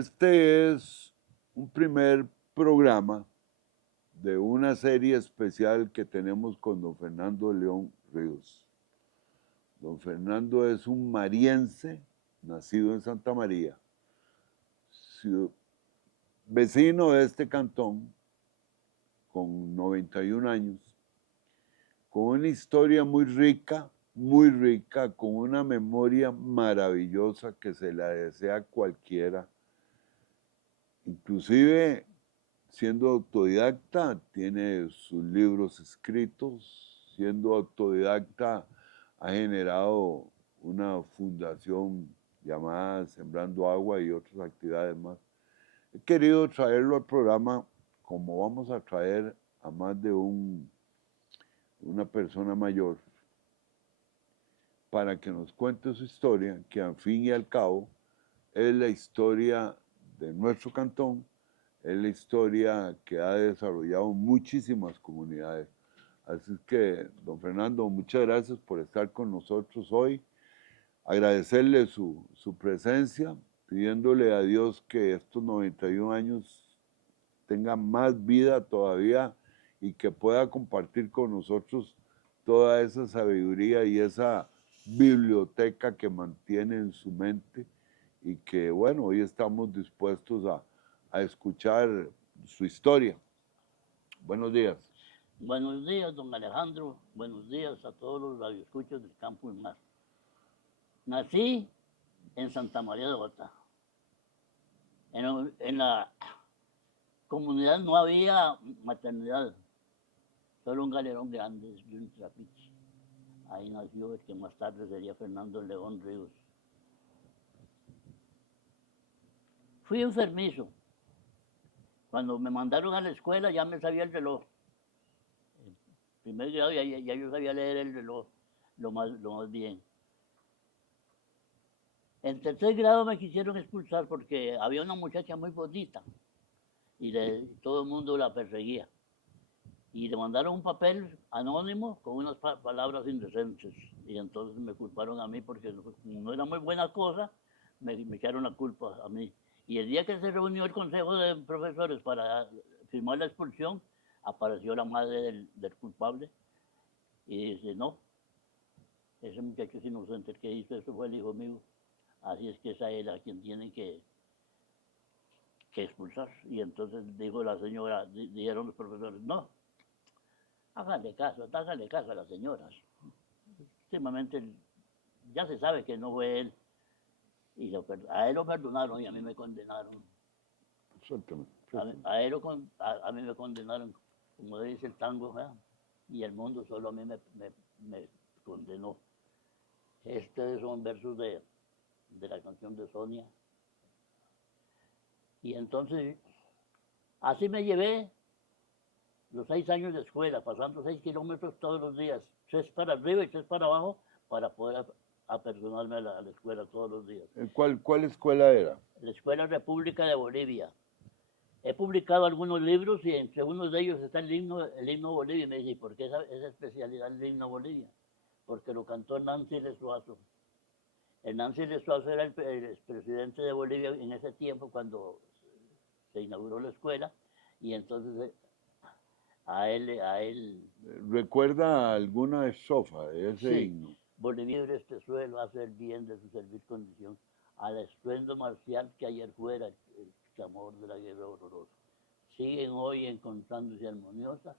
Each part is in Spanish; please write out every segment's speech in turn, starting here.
Este es un primer programa de una serie especial que tenemos con don Fernando León Ríos. Don Fernando es un mariense nacido en Santa María, vecino de este cantón, con 91 años, con una historia muy rica, con una memoria maravillosa que se la desea a cualquiera. Inclusive, siendo autodidacta, tiene sus libros escritos. Siendo autodidacta, ha generado una fundación llamada Sembrando Agua y otras actividades más. He querido traerlo al programa como vamos a traer a más de una persona mayor para que nos cuente su historia, que al fin y al cabo es la historia de nuestro cantón, es la historia que ha desarrollado muchísimas comunidades. Así es que, don Fernando, muchas gracias por estar con nosotros hoy. Agradecerle su presencia, pidiéndole a Dios que estos 91 años tengan más vida todavía y que pueda compartir con nosotros toda esa sabiduría y esa biblioteca que mantiene en su mente y que, bueno, hoy estamos dispuestos a escuchar su historia. Buenos días. Buenos días, don Alejandro. Buenos días a todos los radioescuchas del Campo y Mar. Nací en Santa María de Bogotá. En la comunidad no había maternidad, solo un galerón grande y un trapiche. Ahí nació el que más tarde sería Fernando León Ríos. Fui enfermizo. Cuando me mandaron a la escuela ya me sabía el reloj. En primer grado ya yo sabía leer el reloj lo más bien. En tercer grado me quisieron expulsar porque había una muchacha muy bonita y todo el mundo la perseguía. Y le mandaron un papel anónimo con unas palabras indecentes. Y entonces me culparon a mí porque no era muy buena cosa, me echaron la culpa a mí. Y el día que se reunió el consejo de profesores para firmar la expulsión, apareció la madre del culpable y dice, no, ese muchacho es inocente, el que hizo eso fue el hijo mío. Así es que esa era quien tienen que expulsar. Y entonces dijo la señora, dijeron los profesores, no, háganle caso a las señoras. Últimamente ya se sabe que no fue él. Y a él lo perdonaron y a mí me condenaron. Exactamente. A mí me condenaron, como dice el tango, ¿verdad? Y el mundo solo a mí me condenó. Estos son versos de la canción de Sonia. Y entonces, así me llevé los 6 años de escuela, pasando 6 kilómetros todos los días, 3 para arriba y 3 para abajo, para poder apersonarme a la escuela todos los días. ¿Cuál escuela era? La Escuela República de Bolivia. He publicado algunos libros y entre unos de ellos está el himno Bolivia. Y me dice, ¿por qué esa especialidad el himno Bolivia? Porque lo cantó Nancy Lesuazo. El Nancy Lesuazo era el presidente de Bolivia en ese tiempo cuando se inauguró la escuela y entonces a él. ¿Recuerda alguna estrofa de ese Sí, himno? Bolivia este suelo hace el bien de su servir condición, al estruendo marcial que ayer fuera el clamor de la guerra horrorosa. Siguen hoy encontrándose armoniosas,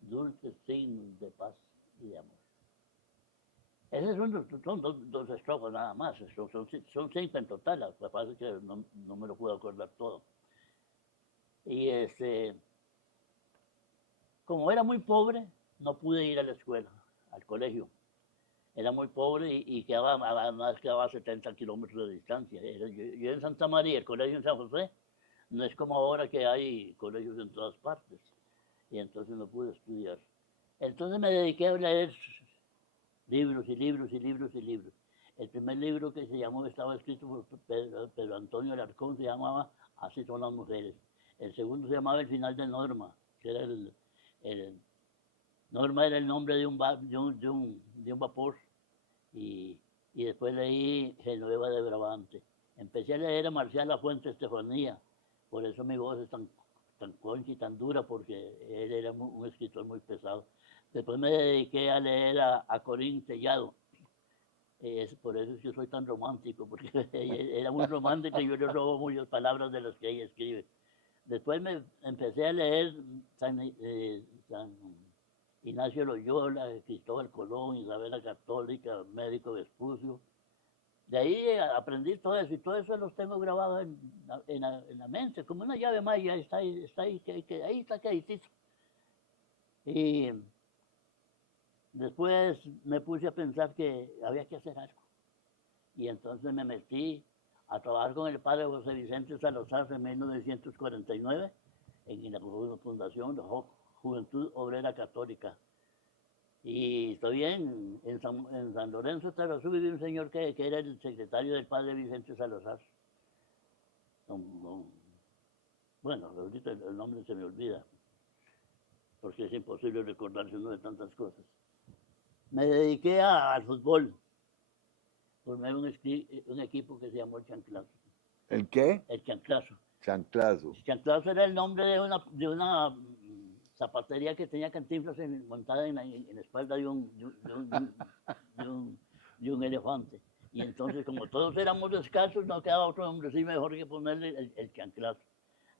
dulces signos de paz y de amor. Esos son dos estrofas nada más, son 5 en total, lo que pasa es que no me lo puedo acordar todo. Y como era muy pobre, no pude ir a la escuela, al colegio. Era muy pobre y además quedaba a 70 kilómetros de distancia. Yo en Santa María, el colegio en San José, no es como ahora que hay colegios en todas partes. Y entonces no pude estudiar. Entonces me dediqué a leer libros y libros y libros y libros. El primer libro que se llamó, estaba escrito por Pedro Antonio Alarcón, se llamaba Así son las mujeres. El segundo se llamaba El final de Norma, que era Norma era el nombre de un vapor. Y después leí Genoveva de Brabante. Empecé a leer a Marcial Lafuente Estefanía, por eso mi voz es tan concha y tan dura, porque él era un escritor muy pesado. Después me dediqué a leer a Corín Tellado. Por eso es que soy tan romántico, porque era muy romántico y yo le robo muchas palabras de las que ella escribe. Después me empecé a leer San Ignacio Loyola, Cristóbal Colón, Isabel la Católica, Médico Vespucio. De ahí aprendí todo eso y todo eso los tengo grabados en la mente, como una llave maya, está ahí, ahí está queditito. Y después me puse a pensar que había que hacer algo. Y entonces me metí a trabajar con el padre José Vicente Salazar en 1949 en la fundación de Juventud Obrera Católica. Y estoy en San Lorenzo Tarrazú, vive un señor que era el secretario del padre Vicente Salazar. Bueno, ahorita el nombre se me olvida, porque es imposible recordarse uno de tantas cosas. Me dediqué al fútbol. Formé un equipo que se llamó el Chanclazo. ¿El qué? El Chanclazo. Chanclazo. El Chanclazo era el nombre de una zapatería que tenía Cantinflas montada en la espalda de un elefante. Y entonces, como todos éramos descalzos, no quedaba otro nombre así mejor que ponerle el Chanclazo.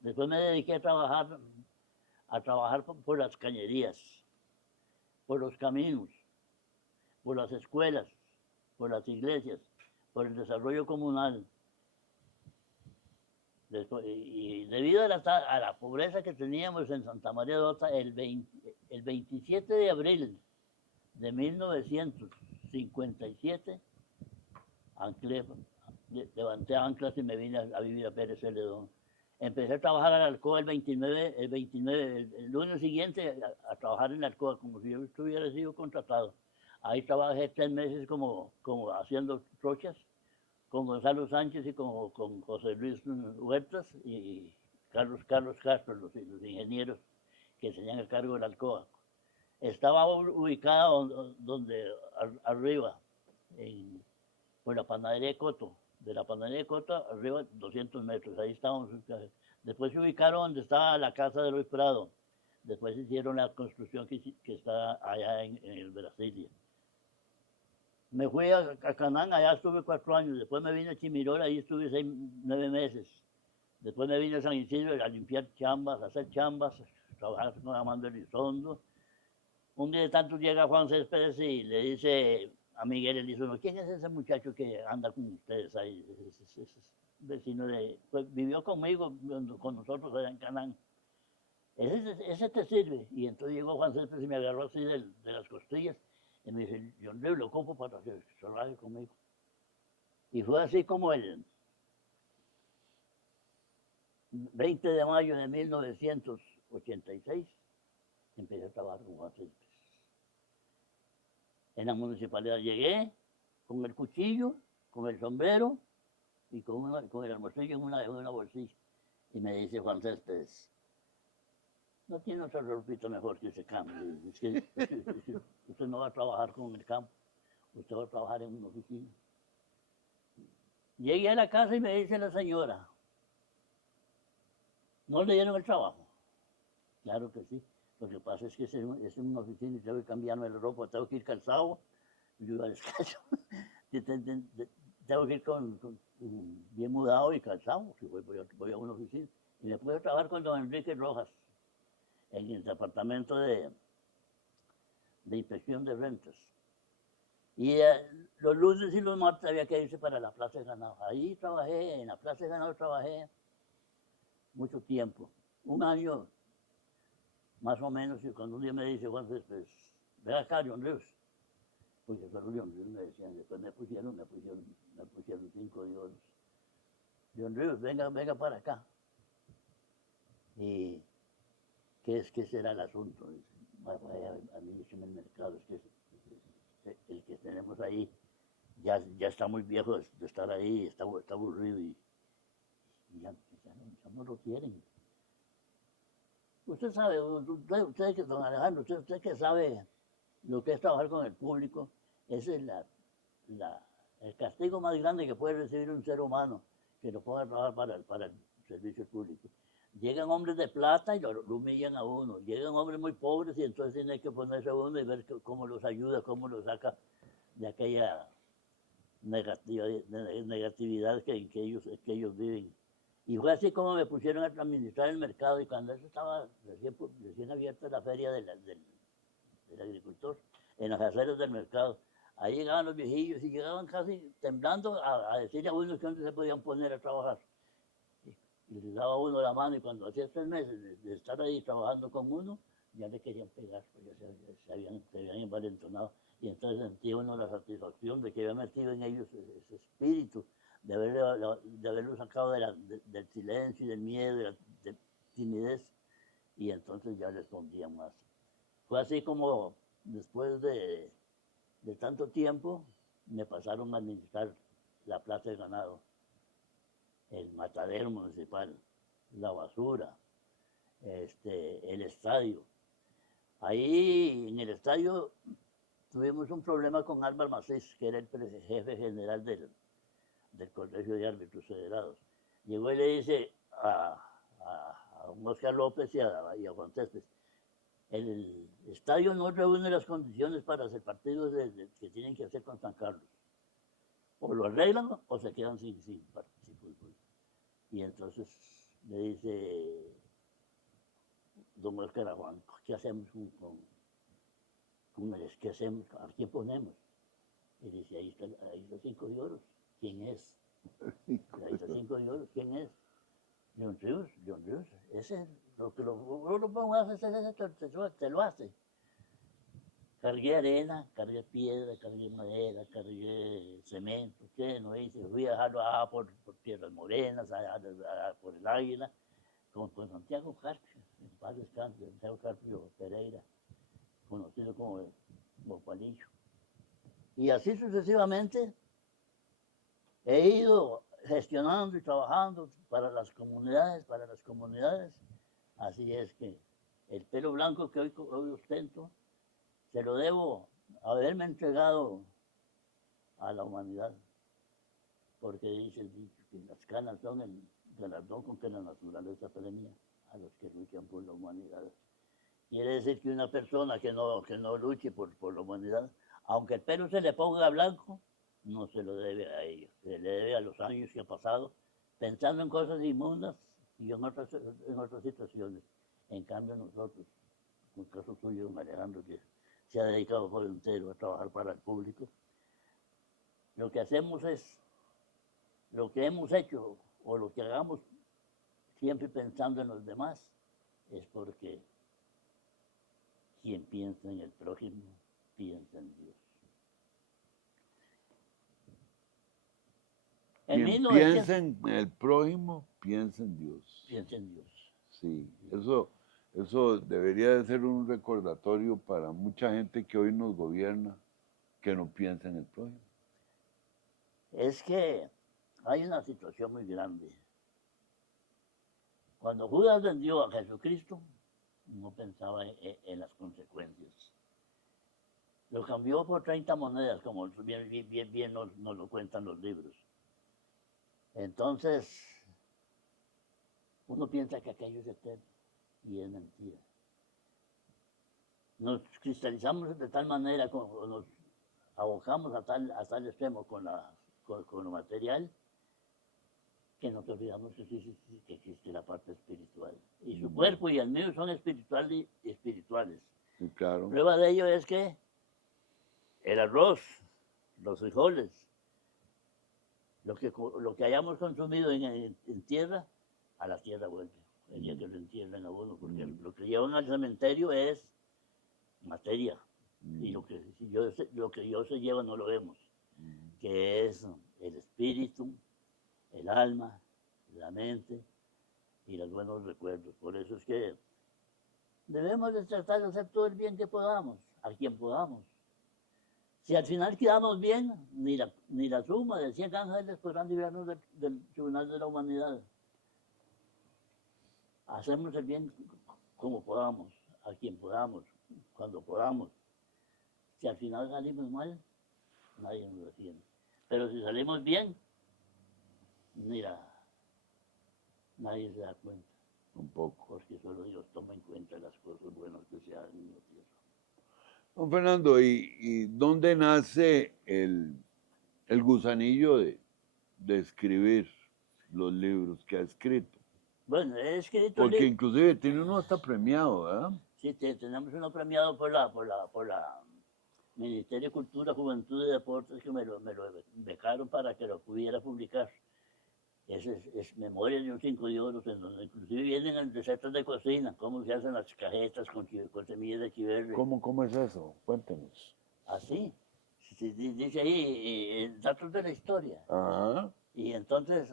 Después me dediqué a trabajar por las cañerías, por los caminos, por las escuelas, por las iglesias, por el desarrollo comunal. Y debido a la pobreza que teníamos en Santa María de Ota, el 27 de abril de 1957, levanté anclas y me vine a vivir a Pérez Celedón. Empecé a trabajar en la Alcoa el lunes siguiente a trabajar en la Alcoa, como si yo hubiera sido contratado. Ahí trabajé 3 meses como haciendo trochas con Gonzalo Sánchez y con José Luis Huertas y Carlos Castro, los ingenieros que tenían el cargo de la Alcoa. Estaba ubicada arriba, por la panadería de Coto. De la panadería de Coto, arriba 200 metros, ahí estábamos. Después se ubicaron donde estaba la casa de Luis Prado. Después hicieron la construcción que está allá en el Brasilia. Me fui a Canán, allá estuve 4 años. Después me vine a Chimirola, ahí estuve 9 meses. Después me vine a San Isidro a limpiar chambas, a hacer chambas, trabajar con Armando Elizondo. Un día de tanto llega Juan Céspedes y le dice a Miguel Elizondo, ¿quién es ese muchacho que anda con ustedes ahí? Es vecino pues vivió conmigo, con nosotros allá en Canán. Ese te sirve. Y entonces llegó Juan Céspedes y me agarró así de las costillas. Y me dice, yo no lo ocupo para que trabaje conmigo. Y fue así como el 20 de mayo de 1986 empecé a trabajar con Juan Céspedes. En la municipalidad llegué con el cuchillo, con el sombrero y con el almuercillo en una bolsilla. Y me dice Juan Céspedes, no tiene otro ropito mejor que ese campo. Es que usted no va a trabajar con el campo, usted va a trabajar en una oficina. Llegué a la casa y me dice la señora, ¿no le dieron el trabajo? Claro que sí. Lo que pasa es que es una oficina y tengo que cambiarme la ropa, tengo que ir calzado, yo iba descalzo. Tengo que ir bien mudado y calzado, si voy a una oficina. Y me puedo trabajar con don Enrique Rojas en el departamento de inspección de rentas. Y los lunes y los martes había que irse para la Plaza de Ganado. Ahí trabajé, en la Plaza de Ganado trabajé mucho tiempo, 1 año más o menos, y cuando un día me dice Juan Céspedes, ve acá, John Rius, porque solo John Rius me decían, después me pusieron 5 dólares. John Rius, venga para acá. Y ¿qué será el asunto? Administración del mercado, es que el que tenemos ahí ya está muy viejo de estar ahí, está aburrido y ya no lo quieren. Usted sabe, usted que don Alejandro, usted que sabe lo que es trabajar con el público, ese es el castigo más grande que puede recibir un ser humano, que lo ponga a trabajar para el servicio público. Llegan hombres de plata y lo humillan a uno. Llegan hombres muy pobres y entonces tiene que ponerse a uno y ver cómo los ayuda, cómo los saca de aquella negatividad que ellos viven. Y fue así como me pusieron a administrar el mercado, y cuando eso estaba recién abierta la feria del agricultor, en las aceras del mercado, ahí llegaban los viejillos y llegaban casi temblando a decirle a uno que dónde se podían poner a trabajar. Y les daba uno la mano, y cuando hacía 3 meses de estar ahí trabajando con uno, ya le querían pegar, pues ya se habían envalentonado. Y entonces sentía uno la satisfacción de que había metido en ellos ese espíritu, de haberlo sacado del silencio y del miedo, de la timidez, y entonces ya respondían más. Fue así como después de tanto tiempo me pasaron a administrar la plaza de ganado, el matadero municipal, la basura, el estadio. Ahí en el estadio tuvimos un problema con Álvaro Macís, que era el jefe general del Colegio de Árbitros Federados. Llegó y le dice a Oscar López y a Juan Céspedes: el estadio no reúne las condiciones para hacer partidos que tienen que hacer con San Carlos. O lo arreglan o se quedan sin fútbol. Y entonces le dice don Oscar a Juan: ¿qué hacemos con el? ¿Qué hacemos? ¿A quién ponemos? Y dice: ahí está 5 de oro. ¿Quién es? Ahí está 5 de oro. ¿Quién es? John Ríos. Ese, lo que lo pongo a hacer, te lo hace. Cargué arena, cargué piedra, cargué madera, cargué cemento, ¿qué? No hice. Fui a dejarlo por Tierras Morenas, por el Águila, con Santiago Carpio, en paz descanse, Santiago Carpio Pereira, conocido como Bopalillo. Y así sucesivamente he ido gestionando y trabajando para las comunidades. Así es que el pelo blanco que hoy ostento se lo debo haberme entregado a la humanidad, porque dice el dicho que las canas son el galardón con que la naturaleza premia a los que luchan por la humanidad. Quiere decir que una persona que no luche por la humanidad, aunque el pelo se le ponga blanco, no se lo debe a ellos, se le debe a los años que ha pasado pensando en cosas inmundas y en otras situaciones. En cambio nosotros, en el caso suyo, don Alejandro, que se ha dedicado por entero a trabajar para el público, lo que hacemos es, lo que hemos hecho o lo que hagamos siempre pensando en los demás, es porque quien piensa en el prójimo, piensa en Dios. Quien piensa en el prójimo, piensa en Dios. Piensa en Dios. Sí, eso debería de ser un recordatorio para mucha gente que hoy nos gobierna, que no piensa en el prójimo. Es que hay una situación muy grande. Cuando Judas vendió a Jesucristo, no pensaba en las consecuencias. Lo cambió por 30 monedas, como bien nos lo cuentan los libros. Entonces, uno piensa que aquello es eterno, y es mentira. Nos cristalizamos de tal manera, nos abocamos a tal extremo con lo material, que nos olvidamos que existe la parte espiritual. Y su cuerpo y el mío son espirituales. Sí, claro. Prueba de ello es que el arroz, los frijoles, lo que hayamos consumido en tierra, a la tierra vuelve. El día que lo entierran a uno, porque lo que llevan al cementerio es materia. Y lo que Dios se lleva no lo vemos, que es el espíritu, el alma, la mente y los buenos recuerdos. Por eso es que debemos de tratar de hacer todo el bien que podamos, a quien podamos. Si al final quedamos bien, ni la suma de 100 ángeles podrán librarnos del tribunal de la humanidad. Hacemos el bien como podamos, a quien podamos, cuando podamos. Si al final salimos mal, nadie nos detiene. Pero si salimos bien, Mira, nadie se da cuenta, Un poco. porque solo Dios toma en cuenta las cosas buenas que se hacen en la tierra. Don Fernando, ¿y dónde nace el gusanillo de escribir los libros que ha escrito? Bueno, he escrito Porque inclusive tiene uno hasta premiado, ¿verdad? Sí, tenemos uno premiado por la Ministerio de Cultura, Juventud y Deportes, que me lo becaron para que lo pudiera publicar. Es Memorias de un 5 de oro, en donde inclusive vienen recetas de cocina, cómo se hacen las cajetas con semillas de chiverre. ¿Cómo es eso? Cuéntenos. Así, dice ahí, datos de la historia. Ajá. Y entonces,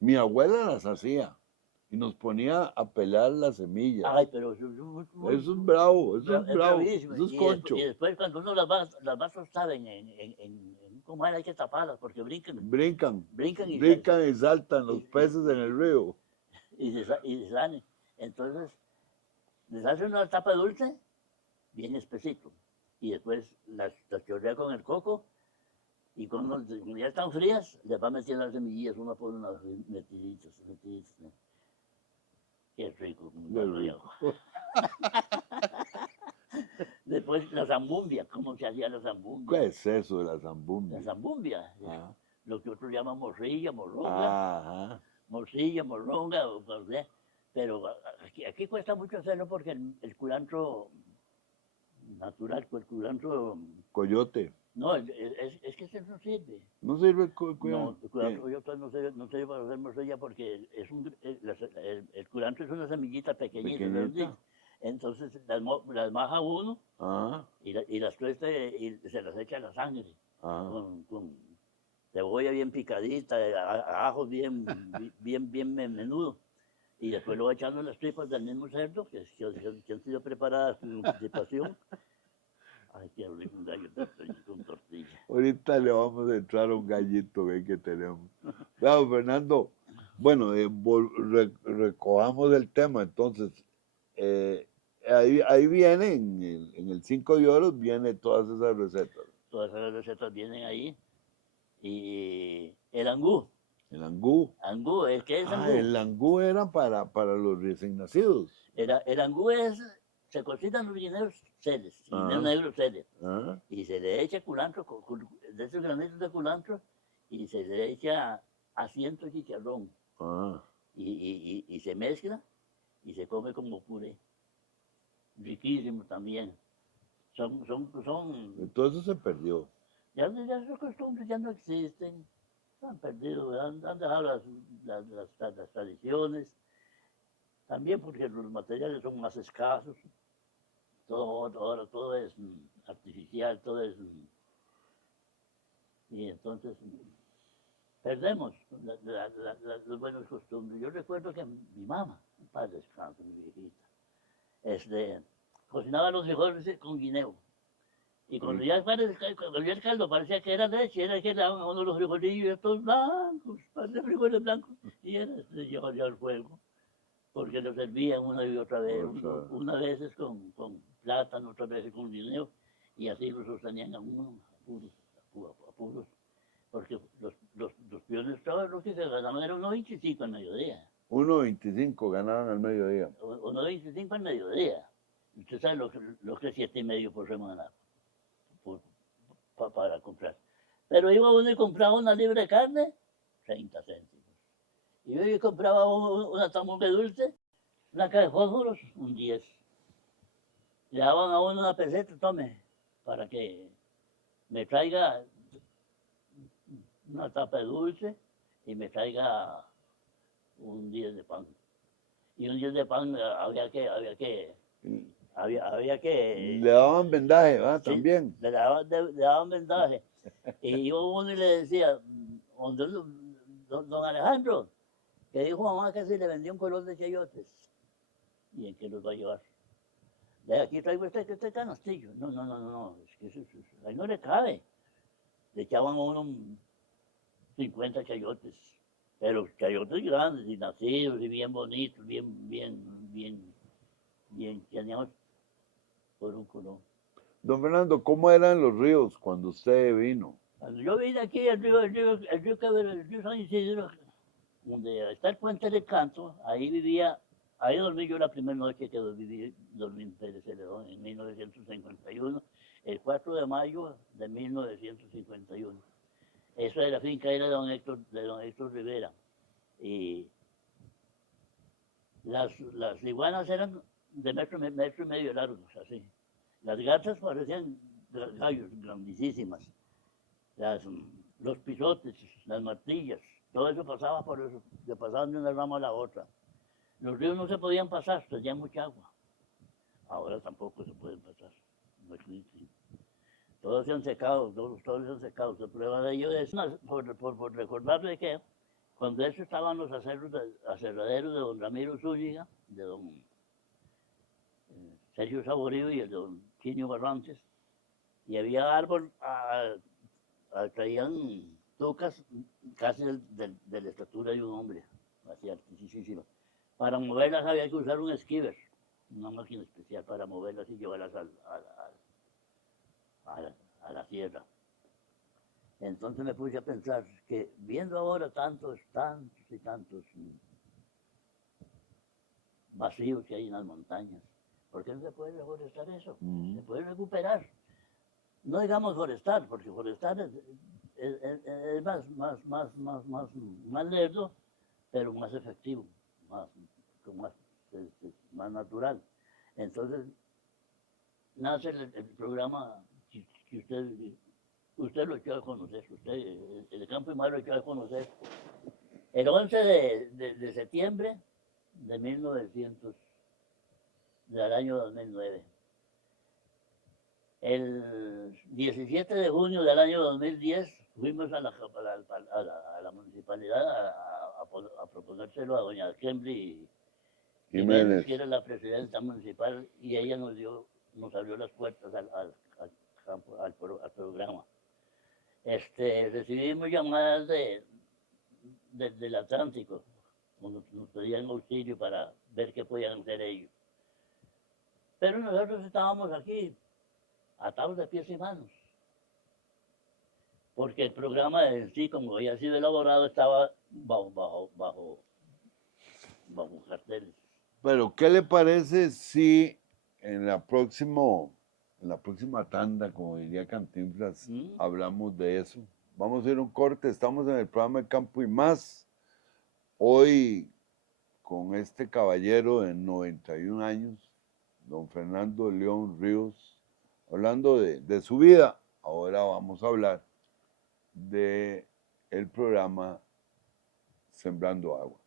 Mi abuela las hacía y nos ponía a pelar las semillas. ay, pero Eso es bravo, eso es bravo, bravísimo. eso es concho. Y después cuando uno las va a tostar ¿cómo era? Hay que taparlas porque brincan. Brincan Brincan y saltan los peces en el río. y se salen. Entonces, les hace una tapa dulce, bien espesito. Y después las chorrea con el coco. Y cuando ya están frías, les va metiendo las semillillas una por una, metiditas. ¿No? Qué rico. Qué rico. Después la zambumbia, ¿cómo se hacía la zambumbia? ¿Qué es eso de la zambumbia? La zambumbia, Ajá. lo que otros llaman morrilla, morronga. Ajá. Morcilla, morronga, pero aquí cuesta mucho hacerlo porque el culantro natural, el culantro... Coyote. No, es que ese no sirve. ¿No sirve el No, el culantro coyote no sirve para hacer morcilla porque el culantro es una semillita pequeñita. Pequeñita. Entonces las maja uno Ajá. y las tuesta y se las echa a la sangre. Ajá. Con cebolla bien picadita, ajos bien menudo. Y después lo va echando en las tripas del mismo cerdo, que han sido preparadas con anticipación. Ay, qué rico un gallo con tortilla. Ahorita le vamos a entrar a un gallito que tenemos. Claro, Fernando, bueno, recojamos el tema, entonces, ahí viene, en el 5 de oro, viene todas esas recetas. Todas esas recetas vienen ahí. Y el angú. El angú. Angú, ¿qué es angú? El angú era para los recién nacidos. El angú se cocinan los guineos celes, guineos negros celes, y se le echa culantro, de esos granitos de culantro, y se le echa asiento de chicharrón, y se mezcla, y se come como puré. Riquísimo también. Todo eso se perdió. Ya esas costumbres ya no existen, se han perdido, han dejado las tradiciones, también porque los materiales son más escasos. Ahora todo es artificial, todo es... Y entonces perdemos las buenas costumbres. Yo recuerdo que mi mamá, en paz descanse, mi viejita, cocinaba los frijoles con guineo. Y cuando ya el caldo parecía que era leche, era que le daban a uno los frijolillos todos blancos, de frijoles blancos, y era de llevarle al fuego, porque lo servían una y otra vez, unas veces con plátano, otras veces con guineo, y así lo sostenían a uno a puros, porque los peones todos los que se ganaban era 1.25 al mediodía. 1.25 ganaban al mediodía. 1.25 al mediodía. Usted sabe lo que es 7.5 por semana para comprar. Pero iba uno y compraba una libra de carne, 30 céntimos. Y yo compraba una tamuga dulce, una caja de fósforos, un 10. Le daban a uno una peseta, tome, para que me traiga una tapa de dulce y me traiga un 10 de pan. Y un 10 de pan había que Le daban vendaje, ¿verdad? Sí, También. le daban vendaje. Y iba uno y le decía, don Alejandro, que dijo mamá que se le vendía un color de chayotes. ¿Y en qué los va a llevar? De aquí traigo este canastillo. No, es que eso ahí no le cabe. Le echaban a uno 50 chayotes, pero chayotes grandes y nacidos y bien bonitos, bien chaneados por un color. Don Fernando, ¿cómo eran los ríos cuando usted vino? Cuando yo vine aquí, el río San Isidro, donde está el puente de Canto, ahí dormí yo la primera noche que dormí en Pérez Celedón en 1951, el 4 de mayo de 1951. Eso de la finca era de don Héctor Rivera. Y las iguanas eran de metro y medio largos, así. Las gatas parecían gallos grandísimas. Los pisotes, las martillas, todo eso pasaba por eso, se pasaban de una rama a la otra. Los ríos no se podían pasar, tenían mucha agua. Ahora tampoco se pueden pasar, no existen. Todos se han secado, todos se han secado. La prueba de ello es, por recordarle que cuando eso estaban los aserraderos de don Ramiro Zúñiga, de don Sergio Saborío y el de don Quinio Barrantes, y había árbol, traían tucas casi de la estatura de un hombre, así altísimo. Para moverlas había que usar un esquiver, una máquina especial para moverlas y llevarlas a la sierra. Entonces me puse a pensar que viendo ahora tantos y tantos vacíos que hay en las montañas, ¿por qué no se puede reforestar eso? Se puede recuperar. No digamos forestar, porque forestar es más lerdo, pero más efectivo, más natural. Entonces, nace el programa que usted lo echó a conocer, el Campo y Mar lo echó a conocer, el 11 de septiembre del año 2009. El 17 de junio del año 2010 fuimos a la municipalidad a proponérselo a doña Kembri Jiménez, que era la presidenta municipal, y ella nos abrió las puertas al programa. Recibimos llamadas del Atlántico, nos pedían auxilio para ver qué podían hacer ellos. Pero nosotros estábamos aquí, atados de pies y manos, porque el programa en sí, como había sido elaborado, estaba bajo carteles. Pero, ¿qué le parece si en la próxima tanda, como diría Cantinflas, hablamos de eso? Vamos a ir a un corte, estamos en el programa de Campo y Más, hoy con este caballero de 91 años, don Fernando León Ríos, hablando de su vida. Ahora vamos a hablar del programa Sembrando Agua.